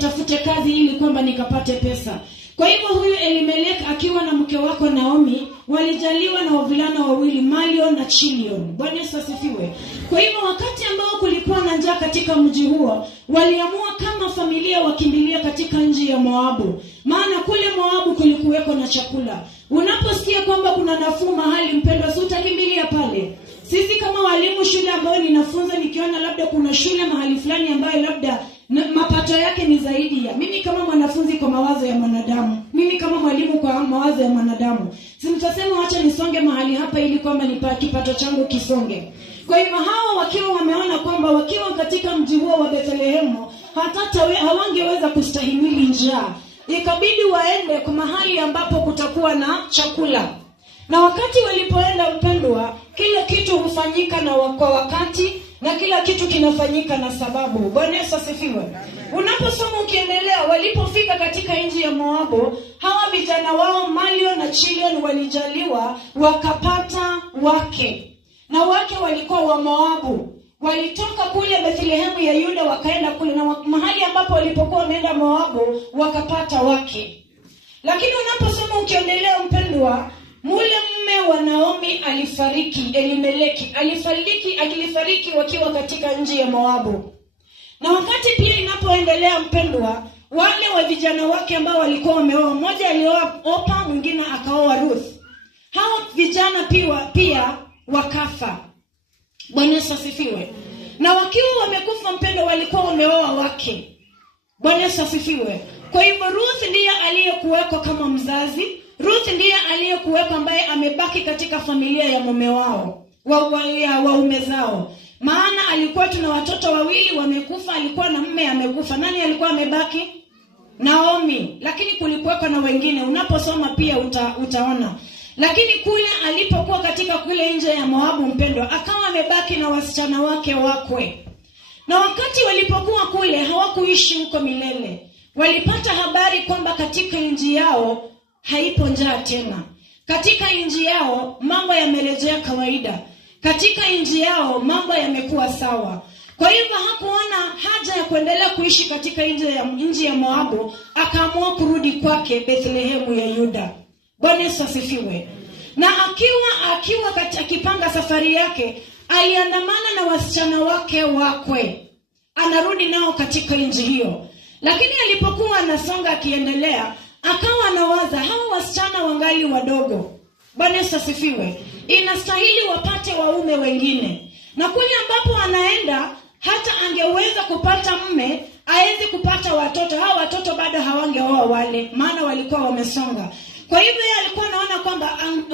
nitafute kazi ili kwamba nikapate pesa. Kwa hivyo huyu Elimeleki akiwa na mke wako Naomi walijaliwa na wavulana wawili, Malion na Chilion. Bwana Yesu asifiwe. Kwa hivyo wakati ambao kulikuwa na njaa katika mji huo, waliamua kama familia wakimbilia katika nchi ya Moabu. Maana kule Moabu kulikuweko na chakula. Unaposikia kwamba kuna nafuu mahali, mpendwa, si utakimbilia pale. Sisi kama walimu shule ambayo ninafunza, nikiona labda kuna shule mahali fulani ambayo labda mapato yake ni zaidi ya mimi kama mwanafunzi kwa mawazo ya mwanadamu, mimi kama mwalimu kwa mawazo ya mwanadamu, si mtasema acha nisonge mahali hapa ili kwamba kipato changu kisonge. Kwa hivyo hawa wakiwa wameona kwamba wakiwa katika mji huo wa Bethlehemu hawangeweza kustahimili njaa, ikabidi waende kwa mahali ambapo kutakuwa na chakula. Na wakati walipoenda, mpendwa, kila kitu hufanyika na kwa wakati, na kila kitu kinafanyika na sababu. Bwana Yesu asifiwe. Unaposoma ukiendelea, walipofika katika nchi ya Moabu, hawa vijana wao Malion na Chilion walijaliwa wakapata wake. Na wake walikuwa wa Moabu. Walitoka kule Bethlehemu ya Yuda wakaenda kule, na mahali ambapo walipokuwa wameenda Moabu wakapata wake. Lakini unaposoma ukiendelea, mpendwa, mule mume wa Naomi alifariki, Elimeleki alifariki wakiwa katika nchi ya Moabu. Na wakati pia inapoendelea, mpendwa, wale wa vijana wake ambao walikuwa wameoa, mmoja alioa Opa, mwingine akaoa Ruth. Hao vijana pia wakafa. Bwana Yesu asifiwe. Na wakiwa wamekufa, mpendwa, walikuwa wameoa wake. Bwana Yesu asifiwe. Kwa hivyo Ruth ndiye aliyekuwekwa kama mzazi. Ruth ndiye aliyekuwekwa ambaye amebaki katika familia ya mume wao, waume zao. Maana alikuwa tuna watoto wawili wamekufa, alikuwa na mume amekufa. Nani alikuwa amebaki? Naomi. Lakini kulikuwa na wengine, unaposoma pia utaona. Lakini kule alipokuwa katika kule nje ya Moabu, mpendwa, akawa amebaki na wasichana wake wakwe. Na wakati walipokuwa kule, hawakuishi huko milele. Walipata habari kwamba katika nchi yao haipo njaa tena. Katika nchi yao mambo yamerejea kawaida. Katika nchi yao mambo yamekuwa sawa. Kwa hivyo hakuona haja ya kuendelea kuishi katika nchi ya Moabu, akaamua kurudi kwake Bethlehemu ya Yuda. Bwana Yesu asifiwe. Na akiwa akipanga safari yake, aliandamana na wasichana wake wakwe. Anarudi nao katika nchi hiyo. Lakini alipokuwa anasonga akiendelea, akawa anawaza hawa wasichana wangali wadogo. Bwana Yesu asifiwe. Inastahili wapate waume wengine. Na kule ambapo anaenda, hata angeweza kupata mume, hawezi kupata watoto. Hawa watoto bado hawangeoa wale, maana walikuwa wamesonga. Kwa hivyo yeye alikuwa anaona kwamba